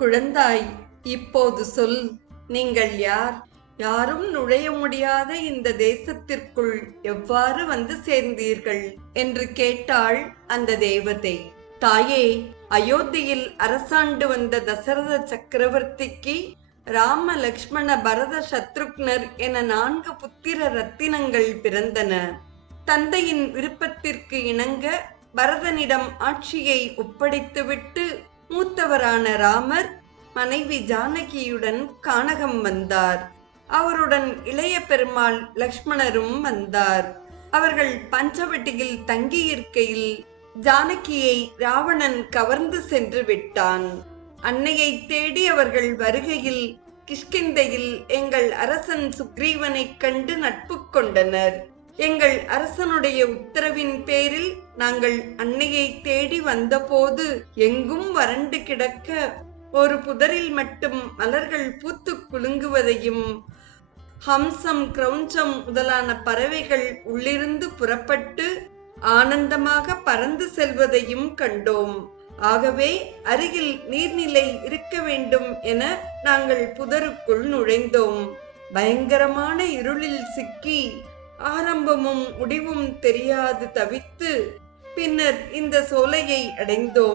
குழந்தாய், இப்போது சொல், நீங்கள் யார்? யாரும் நுழைய முடியாத இந்த தேசத்திற்குள் எவ்வாறு வந்து சேர்ந்தீர்கள் என்று கேட்டாள் அந்த தேவதை. தாயே, அயோத்தியில் அரசாண்டு வந்த தசரத சக்கரவர்த்திக்கு ராம, லக்ஷ்மண, பரத, சத்ருக்னர் என 4 புத்திர ரத்தினங்கள் பிறந்தன. தந்தையின் விருப்பத்திற்கு இணங்க பரதனிடம் ஆட்சியை ஒப்படைத்துவிட்டு மூத்தவரான ராமர் மனைவி ஜானகியுடன் கானகம் வந்தார். அவருடன் இளைய பெருமாள் லக்ஷ்மணரும் வந்தார். அவர்கள் பஞ்சவட்டியில் தங்கியிருக்கையில் ஜானகியை ராவணன் கவர்ந்து சென்று விட்டான். அன்னையை தேடி அவர்கள் வருகையில் கிஷ்கிந்தையில் எங்கள் அரசன் சுக்ரீவனைக் கண்டு நட்பு கொண்டனர். எங்கள் அரசனுடைய உத்தரவின் பேரில் நாங்கள் அன்னையை தேடி வந்தபோது எங்கும் வறண்டு கிடக்க ஒரு புதரில் மட்டும் மலர்கள் பூத்து குலுங்குவதையும் ஹம்சம், கிரௌஞ்சம் முதலான பறவைகள் உள்ளிருந்து புறப்பட்டு ஆனந்தமாக பறந்து செல்வதையும் கண்டோம். ஆகவே அருகில் நீர்நிலை இருக்க வேண்டும் என நாங்கள் புதருக்குள் நுழைந்தோம். பயங்கரமான இருளில் சிக்கி ஆரம்பமும் முடிவும் தெரியாது தவித்து பின்னர் இந்த சோலையை அடைந்தோம்.